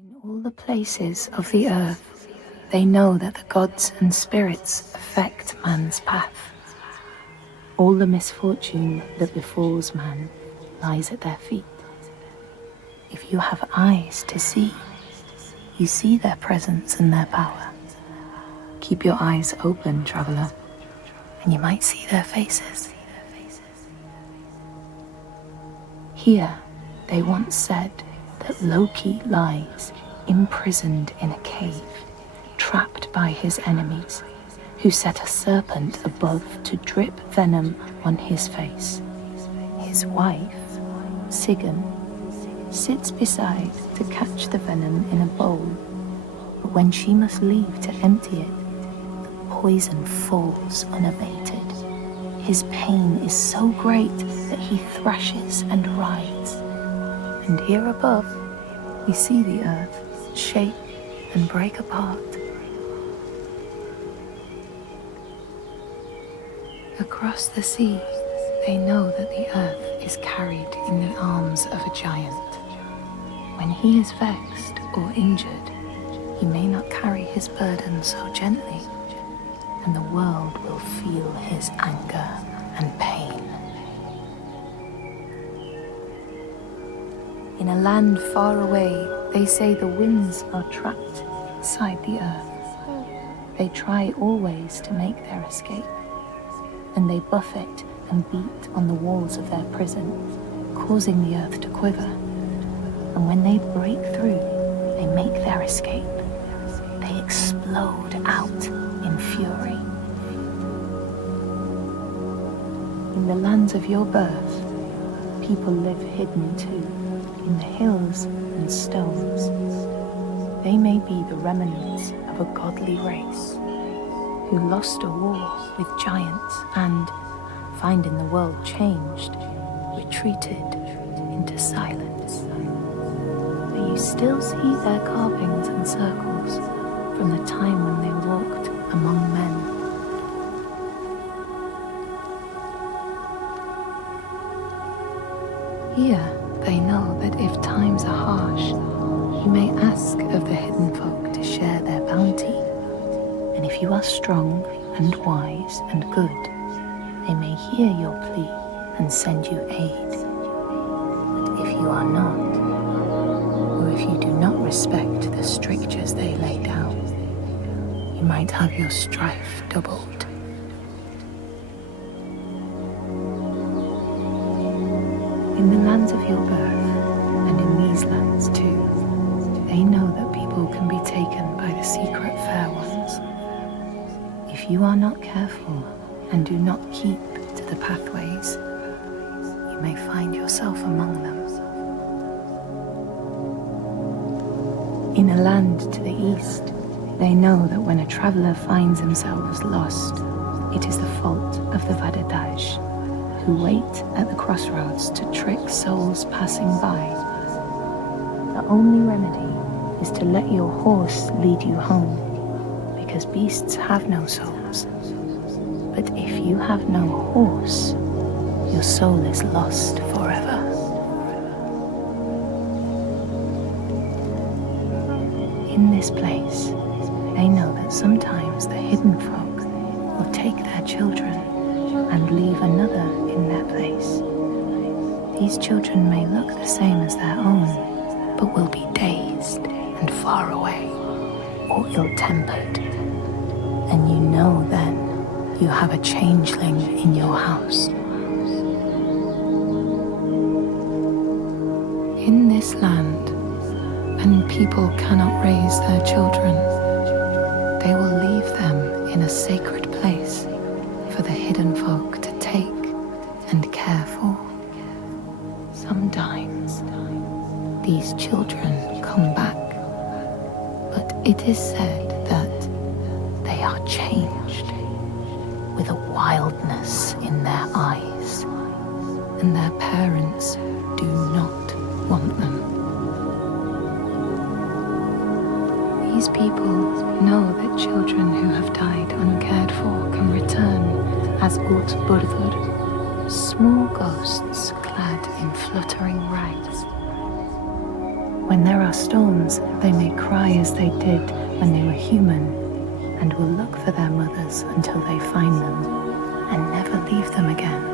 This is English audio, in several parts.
In all the places of the earth, they know that the gods and spirits affect man's path. All the misfortune that befalls man lies at their feet. If you have eyes to see, you see their presence and their power. Keep your eyes open, traveler, and you might see their faces. Here, they once said that Loki lies imprisoned in a cave, trapped by his enemies, who set a serpent above to drip venom on his face. His wife, Sigyn, sits beside to catch the venom in a bowl, but when she must leave to empty it, the poison falls unabated. His pain is so great that he thrashes and writhes. And here above, we see the earth shake and break apart. Across the sea, they know that the earth is carried in the arms of a giant. When he is vexed or injured, he may not carry his burden so gently, and the world will feel his anger and pain. In a land far away, they say the winds are trapped inside the earth. They try always to make their escape, and they buffet and beat on the walls of their prison, causing the earth to quiver. And when they break through, they make their escape. They explode out in fury. In the lands of your birth, people live hidden too, in the hills and stones. They may be the remnants of a godly race who lost a war with giants and, finding the world changed, retreated into silence. But you still see their carvings and circles from the time when they walked among men. Here, they know that if times are harsh, you may ask of the hidden folk to share their bounty. And if you are strong and wise and good, they may hear your plea and send you aid. But if you are not, or if you do not respect the strictures they lay down, you might have your strife doubled. In the lands of your birth, and in these lands too, they know that people can be taken by the secret fair ones. If you are not careful and do not keep to the pathways, you may find yourself among them. In a land to the east, they know that when a traveler finds themselves lost, it is the fault of the Vadadaj, who wait at the crossroads to trick souls passing by. The only remedy is to let your horse lead you home, because beasts have no souls. But if you have no horse, your soul is lost forever. In this place, they know that sometimes the hidden folk will take their children and leave another in their place. These children may look the same as their own, but will be dazed and far away, or ill-tempered. And you know then you have a changeling in your house. In this land, when people cannot raise their children, they will leave them in a sacred place for the hidden folk to take and care for. Sometimes these children come back, but it is said that they are changed, with a wildness in their eyes, and their parents do not want them. These people know that children who have died uncared for can return as Útburður, small ghosts clad in fluttering rags. When there are storms, they may cry as they did when they were human, and will look for their mothers until they find them, and never leave them again.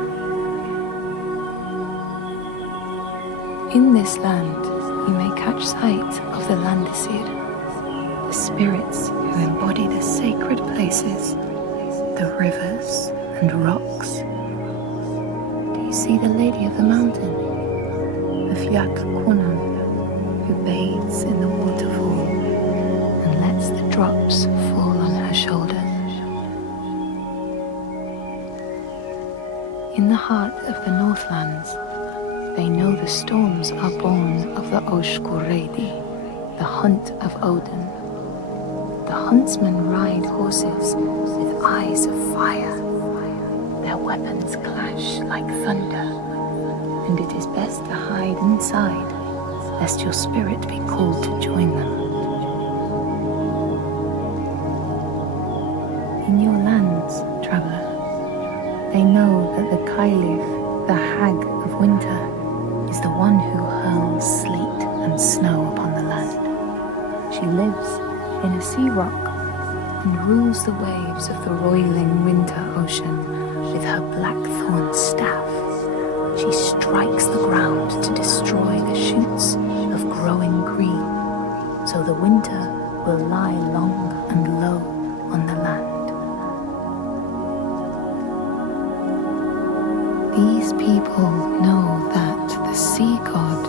In this land, you may catch sight of the Landesir, the spirits who embody the sacred places, the rivers and rocks. Do you see the Lady of the Mountain, the Fjall Konan, who bathes in the waterfall and lets the drops fall on her shoulders? In the heart of the Northlands, they know the storms are born of the Oshkuredi, the hunt of Odin. The huntsmen ride horses with eyes of fire. Their weapons clash like thunder, and it is best to hide inside, lest your spirit be called to join them. In your lands, traveler, they know that the Kailif, the hag of winter, is the one who hurls sleet and snow upon the land. She lives in a sea rock and rules the waves of the roiling winter ocean with her blackthorn staff. She strikes the ground to destroy the shoots of growing green, so the winter will lie long and low on the land. These people know that the sea god,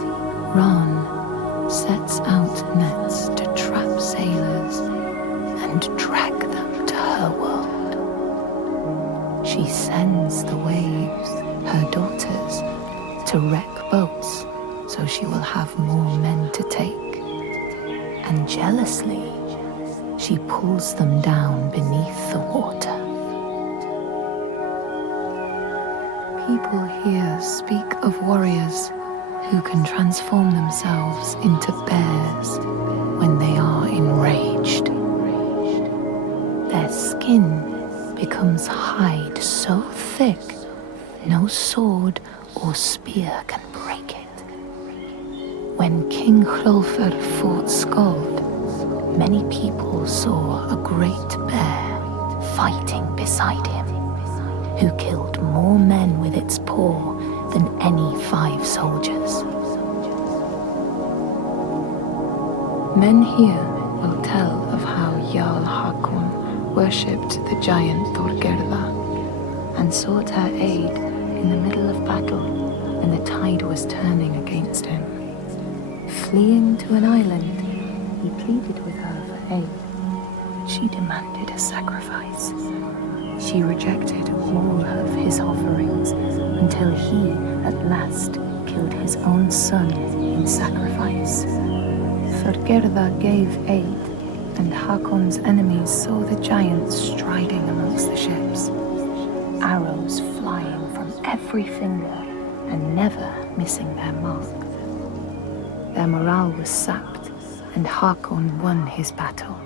Ran, sets out nets to trap sailors and drag them to her world. She sends the waves, her daughters, to wreck boats so she will have more men to take. And jealously, she pulls them down beneath the water. People here speak of warriors who can transform themselves into bears when they are enraged. Their skin becomes hide so thick, no sword or spear can break it. When King Hrolfr fought Skald, many people saw a great bear fighting beside him, who killed more men with its paw than any 5 soldiers. Men here will tell of how Jarl Hakon worshipped the giant Thorgerða and sought her aid in the middle of battle when the tide was turning against him. Fleeing to an island, he pleaded with her for aid. She demanded a sacrifice. She rejected all of his offerings until he, at last, killed his own son in sacrifice. Thorgerða gave aid, and Hakon's enemies saw the giants striding amongst the ships, arrows flying from every finger and never missing their mark. Their morale was sapped, and Hakon won his battle.